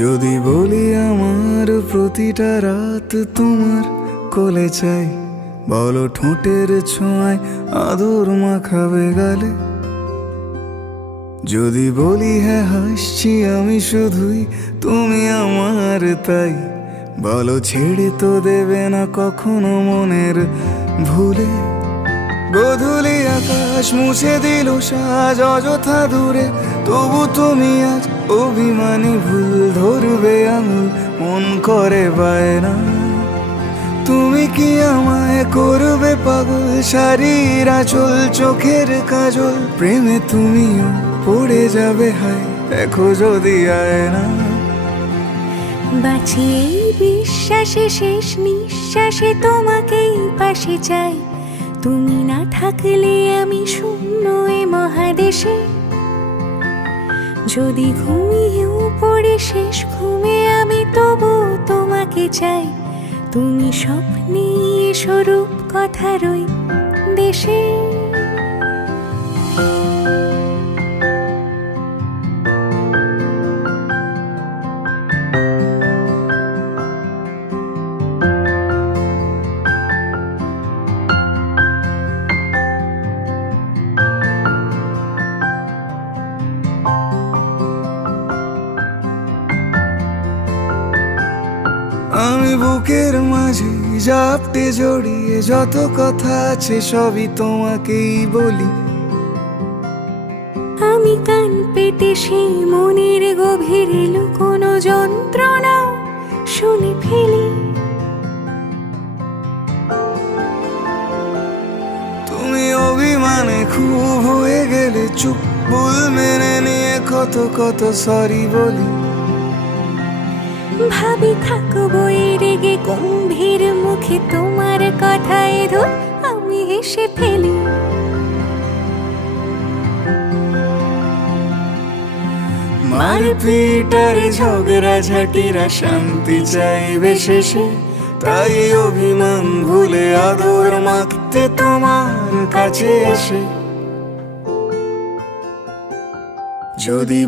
যদি বলি আমার প্রতিটা রাত তোমার কোলে চাই, বলো ঠোঁটের ছোঁয়ায় আদর মাখাবে গালে। যদি বলি হ্যাঁ হাসছি আমি শুধুই, তুমি আমার তাই, বলো ছেড়ে তো দেবে না কখনো মনের ভুলে। গোধূলি আকাশ মুছে দিল সাজ অযথা দূরে, তবু তুমি আজ অভিমানী ভুল ধরবে আঙুল, মন করে বায়না। তুমি কি আমায় করবে পাগল, শাড়ির আঁচল চোখের কাজল, প্রেমে তুমিও পড়ে যাবে হায় দেখো যদি আয়না। বাঁচি এই বিশ্বাসে শেষ নিঃশ্বাসে তোমাকেই পাশে চাই, তুমি না থাকলে আমি শূন্য এ মহাদেশে। যদি ঘুমিয়েও পড়ে শেষ ঘুমে আমি তবু তোমাকে চাই, তুমি স্বপ্নে স্বরূপ কথার ওই দেশে। আমি বুকের মাঝে জাপটে জড়িয়ে যত কথা আছে সবই তোমাকেই বলি। আমি কান পেতে সেই মনের গভীরে লুকোনো যন্ত্রণা শুনে ফেলি। তুমি অভিমানে খুব হয়ে গেলে চুপ, ভুল মেনে নিয়ে কত কত সরি বলি। ভাবি থাকবো রেগে গম্ভীর মুখে তোমার কথায় ধর আমি হেসে ফেলি। মারপিট আর ঝগড়া ঝাঁটিরা শান্তি চাইবে শেষে, তাই অভিমান ভুলে আদর মাখতে তোমার কাছে এসে। যদি